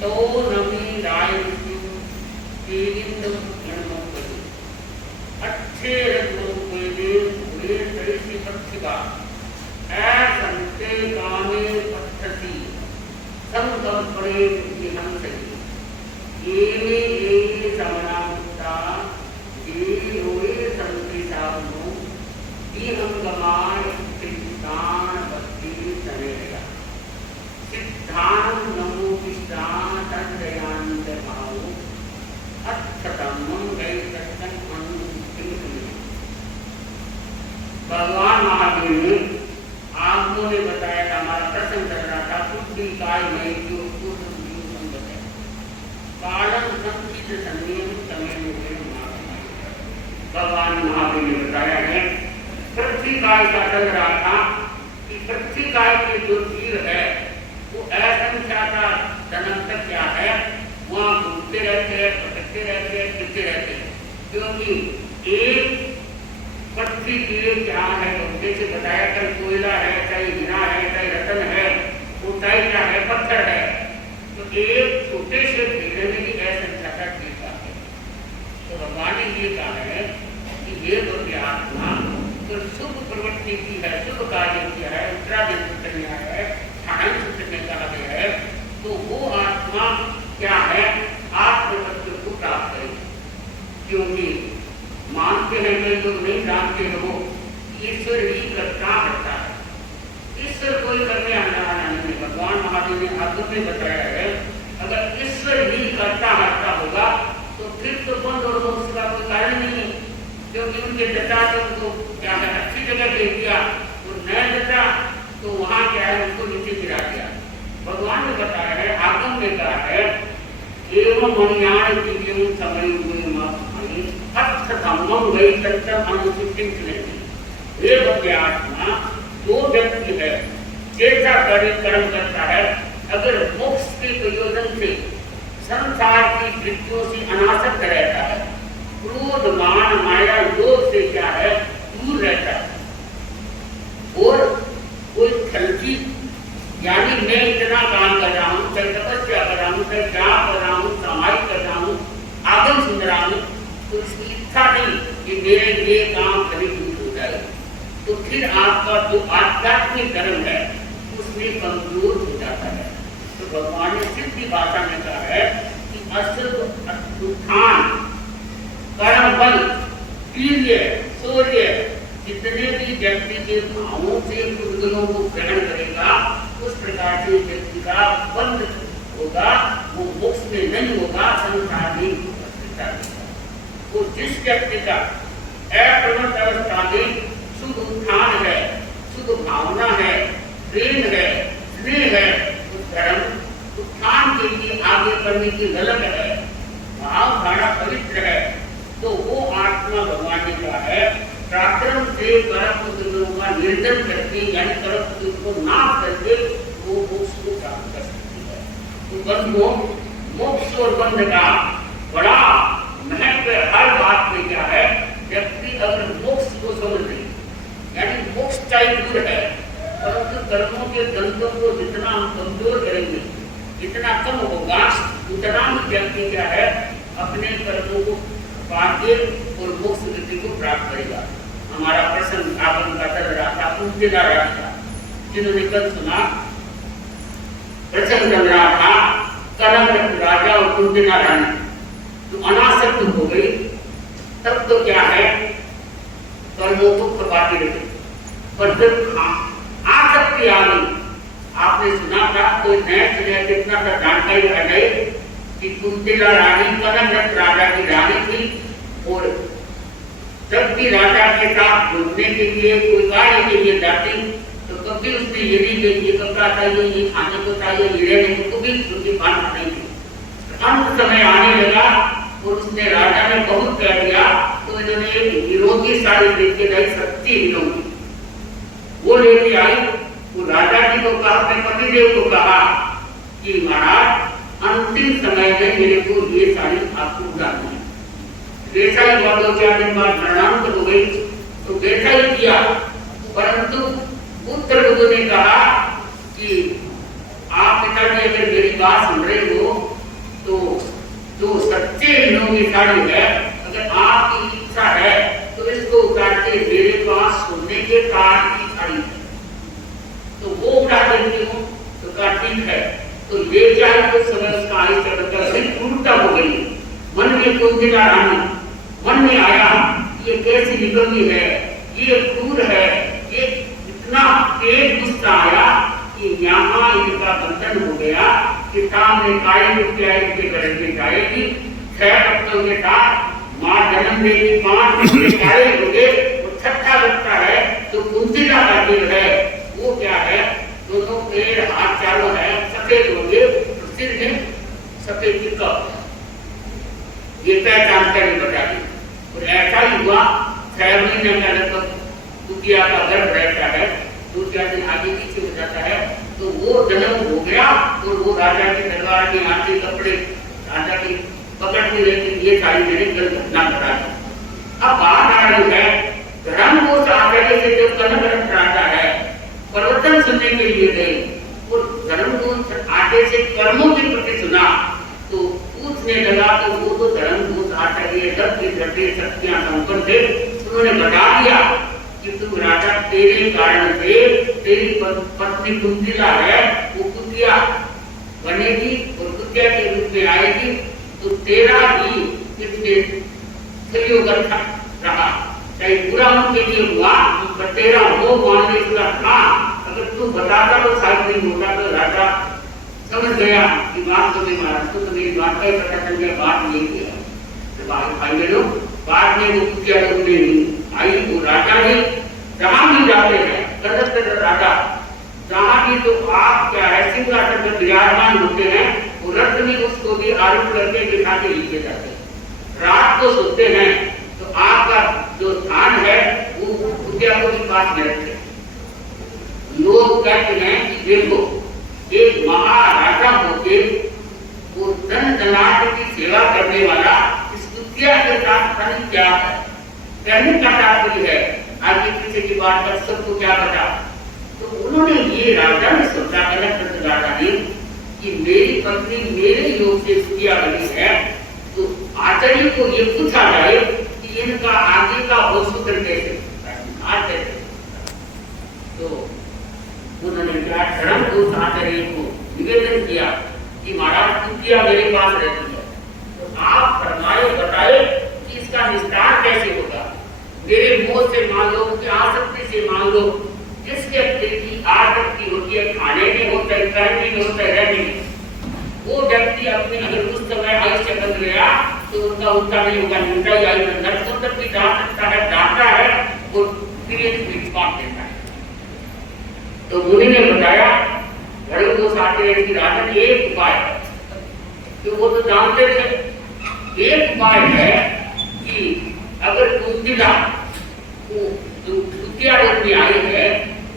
तो नमी राय अच्छे पक्षिका ऐसंते गाने पद्धति संकल्पने ये समनामुक्ता ये लोए संकेतावनो विहंगमान सिद्धान भक्ति सनेगा सिद्धान नमो विद्यान तंदयान्त भाव अच्छतमं गई तत्तन भगवान महावीर ने आपको ने बताया था, हमारा प्रश्न चल रहा था बुद्धि काय में जो पालन संचित संयम समय में भगवान महावीर ने बताया है। पृथ्वी काय का चल रहा था कि पृथ्वी काय के जो जीव है वो असंख्याता जन्म तक क्या है वहाँ घूमते रहते हैं, भटकते रहते हैं, फिरते रहते हैं, क्योंकि एक पृथ्वी के क्या है जैसे बताया कल कोयला है, चाहे हीरा है, चाहे रतन है, वो चाहे क्या है पत्थर है, तो एक छोटे से हीरे में भी असंख्याता चीज है। तो भगवान ने ये कहा है कि ये जो आत्मा जो शुभ प्रवृत्ति की है, शुभ कार्य किया है, उत्तराधिक करना है, साधन सूत्र में कहा गया है, तो वो आत्मा क्या है आत्मतत्व को प्राप्त करेगी। क्योंकि मानते हैं कई लोग नहीं जानते हो ईश्वर ही करता हटता है, ईश्वर कोई करने आने वाला नहीं है। भगवान महावीर ने आत्म में बताया है अगर ईश्वर ही करता हटता होगा तो फिर तो बंद और मोक्ष का कोई कारण नहीं है, क्योंकि उनके जटा ने उनको क्या है अच्छी जगह भेज दिया और नया जटा तो वहां क्या है उनको नीचे गिरा दिया। भगवान ने बताया है आगम में कहा है एवं मणियाण की समय हुए गई आत्मा वो व्यक्ति है जैसा कर्म करता है, अगर मोक्ष के प्रयोजन से संसार की वृत्तियों से अनासक्त रहता है, क्रोध मान माया लोभ से क्या है दूर रहता है, और कोई खलकी यानी मैं इतना काम कर रहा हूँ, चाहे तपस्या कर रहा हूँ, चाहे जाप कर रहा हूँ, समाधि कर रहा हूँ, आगम सुन रहा हूँ, तो इसकी इच्छा नहीं कि मेरे ये काम कभी दूर हो जाए, तो फिर आपका जो आध्यात्मिक धर्म है उसमें कमजोर हो जाता है। तो भगवान ने सिद्ध भाषा में कहा है कि अशुद्ध उत्थान कर्म बल वीर्य शौर्य जितने भी व्यक्ति के भावों से गुणों को ग्रहण करेगा उस प्रकार से व्यक्ति का बंध होगा, वो मोक्ष में नहीं होगा, संसार में होगा। तो जिस व्यक्ति का अप्रमत्त अवस्था में शुद्ध उत्थान है, शुद्ध भावना है, प्रेम है, स्नेह है, उस धर्म उत्थान के लिए आगे बढ़ने की ललक है, भाव धारा पवित्र है, तो वो आत्मा भगवान ने कहा है पराक्रम से कर्म का निर्जन करके यानी कर्म को नाश करके वो मोक्ष को प्राप्त कर सकती है। तो बंधुओं मोक्ष और बंध का बड़ा महत्व हर बात में क्या है, व्यक्ति अगर मोक्ष को समझ ले यानी मोक्ष चाहे दूर है, परंतु कर्मों के दंडों को जितना हम कमजोर करेंगे, जितना कम होगा, उतना ही व्यक्ति क्या है अपने कर्मों को पाके और मोक्ष गति को प्राप्त करेगा। हमारा प्रश्न आपन का चल रहा था उनके द्वारा था, जिन्होंने कल सुना प्रश्न चल रहा था कर्म राजा और कुंती नारायण जो अनासक्त हो गई, तब तो क्या है कर्मों को खपाती रही, पर जब आसक्ति आ गई, आपने सुना था कोई नया सुना कितना सा जानकारी आ गई कि कुंतिला रानी कर्मरत राजा की रानी थी, और जब भी राजा के साथ घूमने के लिए कोई कार्य के लिए जाती तो कभी उसने ये नहीं कि ये कपड़ा चाहिए, ये खाने को चाहिए, ये रहने को भी उसकी बात नहीं थी। अंत समय आने लगा और उसने राजा ने बहुत कह दिया, तो इन्होंने एक विरोधी साड़ी लेके गई, सच्ची हीरों की वो लेके आई। वो राजा जी को कहा, अपने पतिदेव को कहा कि महाराज अंतिम समय में मेरे को ये साड़ी आपको उड़ानी है। वैसा ही हुआ, 2-4 दिन बाद मरणांत हो गई, तो वैसा ही किया, परंतु पुत्र ने कहा कि आप पिताजी अगर मेरी बात सुन रहे हो जो सच्चे योगिशाली है, अगर आपकी इच्छा है तो इसको उतार के मेरे पास सोने के काट की थाली है, तो वो उठा देती हूँ। तो कहा ठीक है, तो ले जाए तो समय उसका आयु चलकर उल्टा हो गई। मन में कुंतिला रानी, मन में आया ये कैसी निकलनी है, ये क्रूर है, ये इतना तेज गुस्सा आया कि यहाँ इनका बंधन हो गया कि सामने काई के गले में जाएगी। 6 बच्चों के साथ माँ जन्म देगी, 5 काये हो गए, वो छठा बच्चा है तो कुंतिला का दिल है। वो क्या है, दोनों पैर हाथ चारों है सफेद हो गए, तो सिर में सफेद टिक्का, ये पहचान कर बता दी। और ऐसा ही हुआ 6 महीने का लगभग कुतिया का गर्भ रहता है, 2-4 दिन आगे पीछे हो जाता है, तो वो जन्म हो गया। और वो राजा के दरबार में आते कपड़े राजा की पकड़ में लेते, ये सारी मेरी घटना घटा दी। अब बात आ रही है धर्म को आगे से जो कनक राजा है प्रवचन सुनने के लिए गए, और धर्म को आगे से कर्मों के प्रति सुना तो पूछने लगा, तो वो तो धर्म को आचार्य सबके शक्तियां संपन्न थे, उन्होंने बता दिया कि तुम राजा, तेरे कारण से तेरी पत्नी कुंतिला है वो कुतिया बनेगी और कुतिया के रूप में आएगी, तो तेरा भी इसमें सहयोग रहा, चाहे बुरा उनके लिए हुआ पर तेरा वो मानने का था। अगर तू बताता तो शायद नहीं होता। तो राजा समझ गया कि बात तो नहीं, महाराज तो मेरी बात का ही पता चल गया, बात नहीं किया। तो भाई लोग बाद में वो कुतिया रूप में आई, वो राजा ने जहां भी जाते हैं कंडक्टर राजा, जहां भी तो आप क्या है सिंहासन पर विराजमान होते हैं, वो रथ में उसको भी आरूढ़ करके बिठा के लेके जाते हैं। रात को सोते हैं तो आपका जो स्थान है वो कुतिया को भी पास में रखते हैं। लोग कहते हैं कि देखो एक महाराजा होके वो धन धनाट की सेवा करने वाला इस कुतिया के साथ धन क्या है, कहने का तात्पर्य है आगे पीछे की बात कर सबको क्या पता। तो उन्होंने ये राजा ने सोचा, कनक राजा ने, कि मेरी पत्नी मेरे योग से कुतिया बनी है, तो आचार्य को ये पूछा जाए कि इनका आगे का होसूत्र कैसे आचार्य। तो उन्होंने क्या धर्म को आचार्य को निवेदन किया कि महाराज कुतिया मेरे पास रहती है, तो आप फरमाए बताए कि इसका निस्तार कैसे होगा। मेरे मोह से मान लो, आसक्ति से मान लो, जिसके की आसक्ति होती है खाने में होता है, पहनने में होता है, रहने में, वो व्यक्ति अपने अगर उस समय आयुष्य बन गया तो उनका उल्टा नहीं होगा, उल्टा ही आयु नरकों तक भी जा सकता है, जाता है और फिर एक बात देता है। तो मुनि ने बताया धर्म को साथे की राजा की एक उपाय है, तो वो तो जानते थे। एक उपाय है कि अगर कुंतिला कुतिया रूप में आई है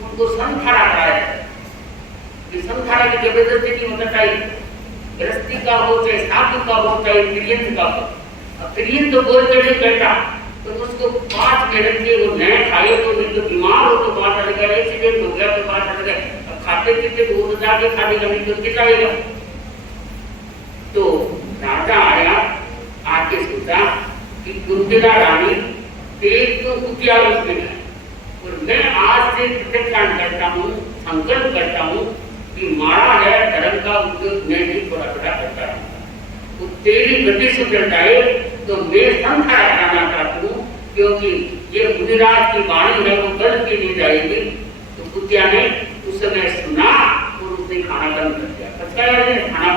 उनको संथारा कराए, संथारा की जबरदस्ती की मदद आई, गृहस्थी का हो चाहे साधु का हो चाहे त्रियंत का हो। अब त्रियंत तो बोल के नहीं कहता, तो उसको पास में रख के वो नया खाए तो नहीं तो बीमार हो तो बात अलग है, एक्सीडेंट हो गया तो बात अलग है। अब खाते पीते तो वो जाके खाने का नहीं तो दिखाएगा। तो राजा आया, आके सोचा कि कुंतिला रानी तेज तो कुतिया रूप में है, और मैं आज से प्रतिज्ञा करता हूँ, संकल्प करता हूँ कि मारा है धर्म का उद्योग मैं भी थोड़ा थोड़ा करता हूँ, तो तेरी गति सुधर जाए तो मैं संसार कराना चाहता हूँ, क्योंकि ये मुनिराज की वाणी है वो गलत की नहीं जाएगी। तो कुतिया ने उस समय सुना और उसने खाना बंद कर दिया, खाना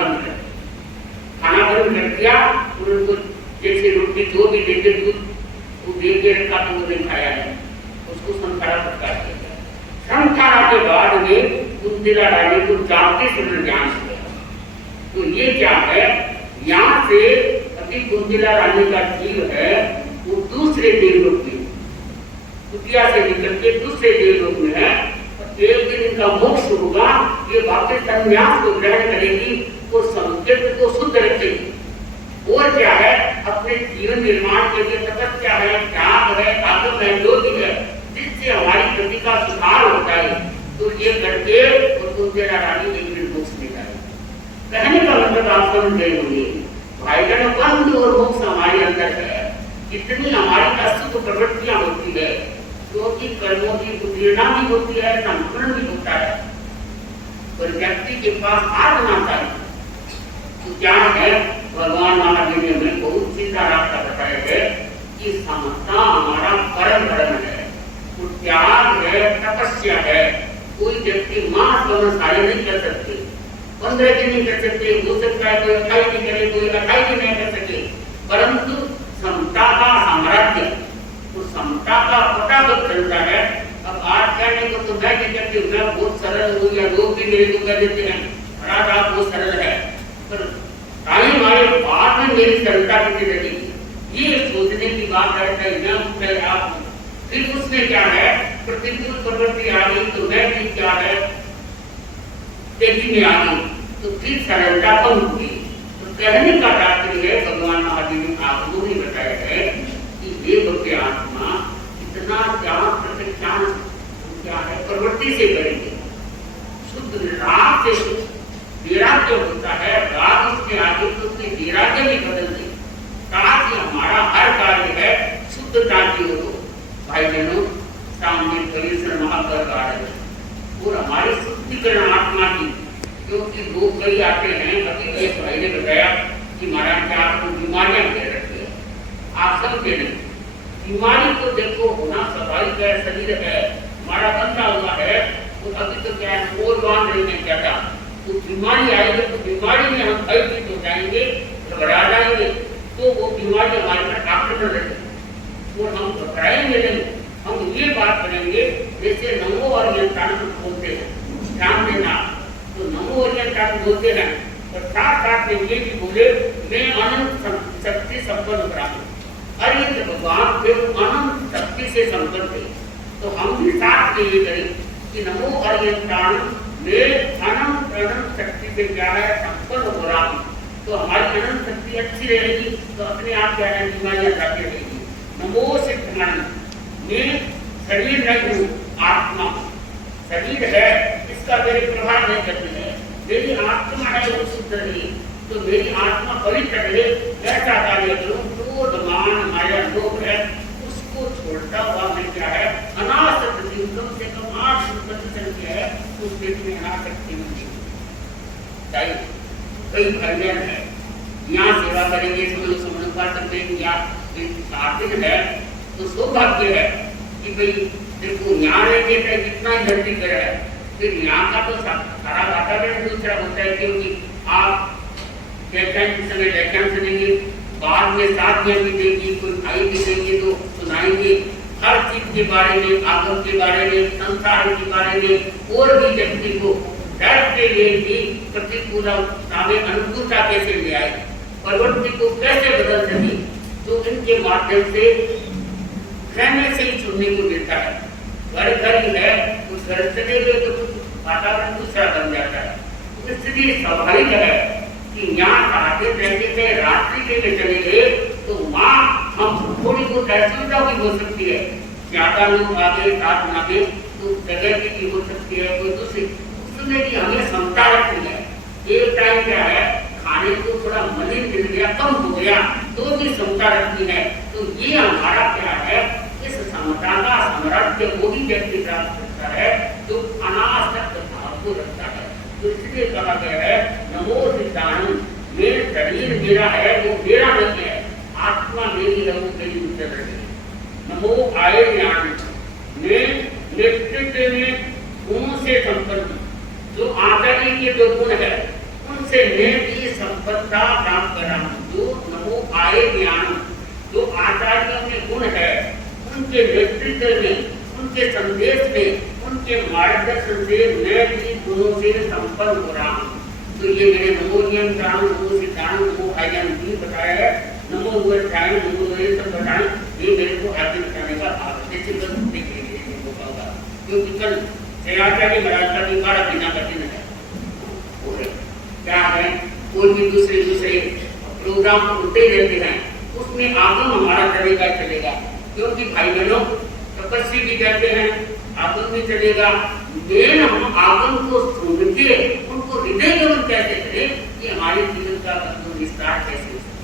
बंद कर दिया, और उनको जैसे रोटी जो भी देते दूध वो दे के रखा तो वो नहीं खाया है, उसको संसारा प्रकार किया। संसारा के बाद में कुंतिला रानी को जागते समय ज्ञान हुआ। तो ये क्या है, यहाँ से अभी कुंतिला रानी का जीव है वो दूसरे देवलोक में, कुतिया से निकल के दूसरे देवलोक में है। एक दिन इनका मोक्ष होगा, ये वापस संन्यास को ग्रहण करेगी और संस्कृत को शुद्ध रखेगी। और क्या है, अपने जीवन निर्माण के लिए तपस्या है, त्याग है, ताकत है, जो भी है, जिससे हमारी गति का सुधार होता है। तो ये करके और कुंतिला रानी एक दिन मोक्ष मिला है। कहने का मतलब आप समझ गए होंगे, भाई जान बंद और मोक्ष हमारे अंदर है। इतनी हमारी अशुद्ध प्रवृत्तियां होती है, क्योंकि कर्मों की प्रेरणा भी होती है, संपूर्ण भी होता है, और व्यक्ति के पास हार बनाता है। तो क्या है, भगवान महावीर ने हमें बहुत सीधा रास्ता बताया है कि समता हमारा परम धर्म है, तो त्याग है, तपस्या है। कोई व्यक्ति मास वर्ण सारे नहीं कर सकते, 15 दिन नहीं कर सकते, हो सकता है कोई 28 नहीं करे, कोई 28 दिन नहीं कर सके, परंतु समता का साम्राज्य, तो समता का पता कब चलता है। अब आज कहने को तो मैं कहते हूँ मैं बहुत सरल हूँ, या लोग भी मेरे को कह देते हैं महाराज आप बहुत सरल है, पर टाइम आए बाद में मेरी सरलता कितनी लगेगी, ये सोचने की बात है। कि मैं हूँ चाहे आप हूँ, फिर उसमें क्या है, प्रतिकूल प्रवृत्ति आ गई तो मैं भी क्या है तेजी में आ गई, तो फिर सरलता कम होगी। तो कहने का तात्पर्य है, भगवान महावीर ने आपको भी बताया है कि देव की आत्मा इतना त्याग प्रतिज्ञान क्या है प्रवृत्ति से करेंगे, शुद्ध राग से शुद्ध वैराग्य होता है, राग उसके आगे तो उसकी वैराग्य भी बदल दे, ताकि हमारा हर कार्य है शुद्धता की हो। भाई बहनों, सामने परिश्रम महापर्व आ रहे हैं और हमारी शुद्धिकरण आत्मा की, क्योंकि लोग कई आते हैं, अभी एक भाई ने बताया कि महाराज क्या आपको बीमारियां कह रखी है, आप समझे नहीं, बीमारी को देखो होना स्वाभाविक है, शरीर है हमारा बंधा हुआ है, तो अभी तो क्या है मोर बांध रही है क्या था, तो बीमारी आएगी तो बीमारी में हम भयभीत हो जाएंगे, घबरा जाएंगे, तो वो बीमारी हमारे पर आक्रमण करेगी और हम घबराएंगे नहीं, हम ये बात करेंगे जैसे नमो और यंत्राण बोलते हैं, ध्यान देना, तो नमो और यंत्राण बोलते हैं और साथ साथ में ये भी बोले मैं अनंत शक्ति संपन्न हो रहा हूँ। अरे भगवान फिर अनंत शक्ति से संपन्न है, तो हम भी साथ में ये करें कि नमो और यंत्राण मैं अनंत अनंत शक्ति से क्या है संपन्न हो रहा हूँ, तो हमारी अनंत शक्ति अच्छी रहेगी, तो अपने आप क्या है बीमारियां जाती रहेगी। नमो सिद्धांत, मैं शरीर नहीं हूँ, आत्मा शरीर है, इसका मेरे प्रभाव नहीं करती है, मेरी आत्मा है वो शुद्ध रही, तो मेरी आत्मा पवित्र रहे, ऐसा कार्य करूँ। क्रोध मान माया लोभ है उसको छोड़ता हुआ मैं क्या है अनासक्त जीव, कम से कम 8% है उस व्यक्ति में अनासक्ति मिलती है। कई भजन है, यहाँ सेवा करेंगे या साधन है, तो सौभाग्य है कि भाई देखो यहाँ रहेंगे चाहे कितना ही धरती करे है, फिर यहाँ का तो सारा वातावरण दूसरा होता है, क्योंकि आप व्याख्यान के समय व्याख्यान सुनेंगे, बाद में साथ में भी देंगे, कोई भाई भी देंगे तो सुनाएंगे हर चीज के बारे में, आगम के बारे में, संसार के बारे में, और भी व्यक्ति को डर के लिए भी प्रतिकूलता में अनुकूलता कैसे ले आए, प्रवृत्ति को कैसे बदल सके, तो इनके माध्यम से रहने से ही सुनने को मिलता है। घर ही है, उस घर चले गए तो वातावरण दूसरा बन जाता है। इसलिए स्वाभाविक है कि यहाँ आते रहते थे, रात्रि के लिए चले गए तो वहाँ हम थोड़ी बहुत असुविधा भी हो सकती है, ज्यादा लोग आगे साथ में आगे तो जगह की भी हो सकती है, कोई दूसरी उसमें भी हमें क्षमता रखनी है। एक टाइम क्या है खाने को थोड़ा मलिन मिल गया, कम हो गया, तो भी क्षमता रखनी है। तो ये हमारा क्या है, इस क्षमता का साम्राज्य वो भी व्यक्ति प्राप्त करता है जो अनासक्त भाव को रखता है। तो इसलिए कहा गया है नमो सिद्धांत, मेरे शरीर मेरा है वो मेरा नहीं है, आत्मा मेरी रहू मेरी उतर रही। नमो आए ज्ञान, मैं नेतृत्व में गुणों से संपन्न, जो आचार्य के जो गुण है उनसे मैं भी संपन्नता प्राप्त कर रहा हूँ। जो नमो आए ज्ञान, जो आचार्यों के गुण है उनके नेतृत्व में, उनके संदेश में, उनके मार्गदर्शन से मैं भी गुणों से संपन्न हो रहा हूँ। तो ये मेरे नमो नियंत्रण, नमो सिद्धांत, नमो भाईजान भी बताया है, नमो ध्यान, नमो ये सब बताएं, ये मेरे को आगे बताने का आवश्यक होगा, क्योंकि कल जयाचार्य महाराज का भी बड़ा बिना कठिन है। क्या है, कोई भी दूसरे प्रोग्राम होते रहते हैं, उसमें आगम हमारा चलेगा, क्योंकि भाई बहनों तपस्वी भी कहते हैं आगम भी चलेगा। मेन हम आगम को सुन के उनको हृदय गमन कैसे करें, कि हमारे जीवन का विस्तार कैसे हो सकता है।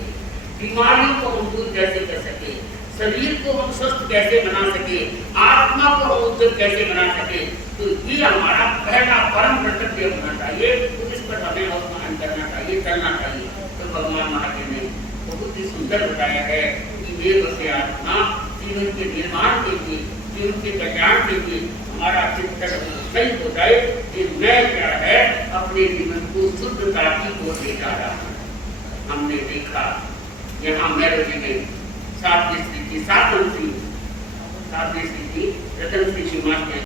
बीमारियों को हम दूर कैसे कर सके, शरीर को हम स्वस्थ कैसे बना सके, आत्मा को हम उद्धत कैसे बना सके। तो ये हमारा पहला परम कर्तव्य होना चाहिए, तो इस पर हमें अवमान करना चाहिए, चलना चाहिए। तो भगवान महादेव ने बहुत ही सुंदर बताया है कि ये बसे आत्मा जीवन के निर्माण के लिए, जीवन के कल्याण के लिए हमारा चिंतन सही हो जाए कि मैं क्या है अपने जीवन को शुद्धता की ओर ले जा रहा हूँ। हमने देखा यहाँ मैरोजी में सातवीं स्थिति रतन श्री की माँ